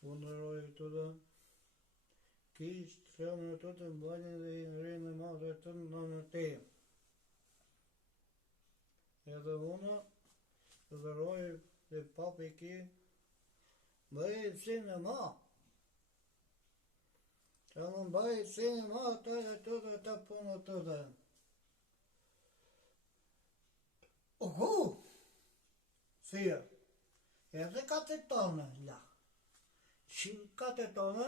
Fundëroj të dhe kishë të fjamë në të të mbajnë dhe i në rinë në madhe të në te. Edhe unë dhe roj dhe papi ki bëjë sinema. Që më bëjë sinema të dhe të punë të dhe. Uhu! Thia, edhe 4 tonë, la. 4 tonë,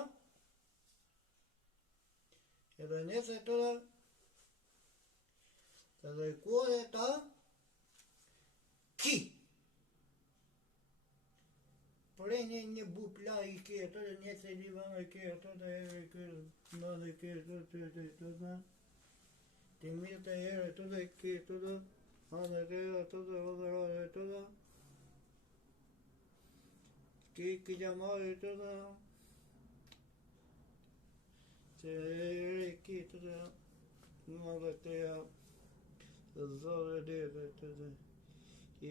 edhe nëse të dhe, edhe kuare ta, ki. Prejnë një bupla i kjetë, dhe nëse një vëmë i kjetë, dhe e kjetë, në dhe kjetë, të dhe, të mirë të ere, të dhe kjetë, dhe, anë të dhe, të dhe, të dhe, ki gjamari të dhe, që e ki të dhe, në dhe të ja, të zore dhe të dhe, që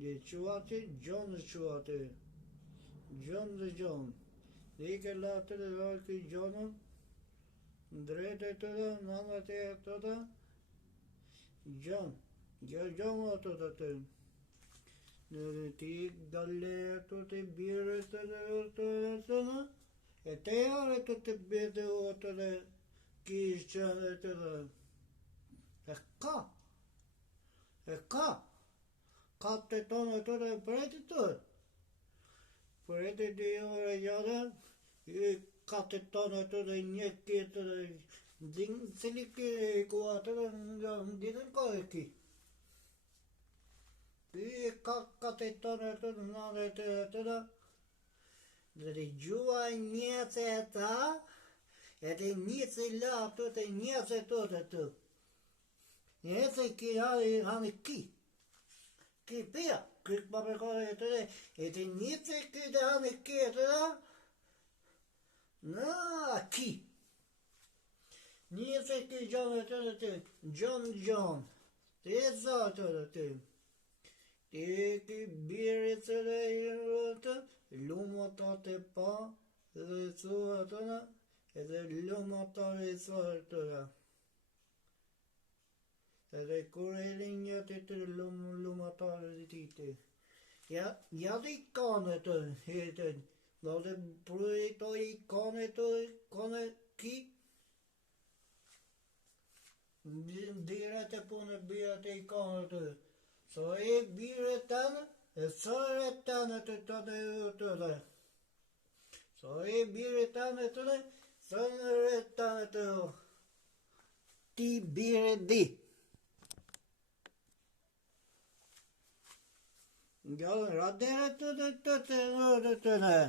një quate, gjonë quate, gjonë dhe gjonë, dhe i ke la të dhe rarë ki gjonën, drejtë të dhe, në dhe të ja të dhe, gjonë, gjonë të dhe të, në ti dalle të të bire të dhe të dhe, e te are të të bide o të dhe, kishë që dhe të dhe. E ka, 4 tonë të dhe përreti të. Përreti 2 ore gjade, 4 tonë të dhe një kjetë dhe, dhinë cili kua të dhe nga ditën ka e ki. Ky ka 4 tonë të dhe nga dhe të dhe, dhe gjua njëse e ta, edhe njëse la të të njëse të të të. Njëse ki hanë ki. Ki pia, ki pa përkore e të dhe, edhe njëse ki dhe hanë ki e të dhe, na ki. Njëse ki gjonë të dhe të, gjonë, të e za të dhe të. Ti ki biri të dhe i rëtë, lumë ta të pa, dhe cua të në, edhe lumë ta dhe i cua të dhe. Edhe kur e linjët e të lumë ta dhe ti të. Ja dhe i kane të, dhe dhe prëj të i kane të, kane ki, dire të punë bire të i kane të. So e bire të në, e sore të në të të dhe. So e bire të në të dhe, sore të në të dhe. Ti bire di. Nga radere të dhe të dhe të dhe.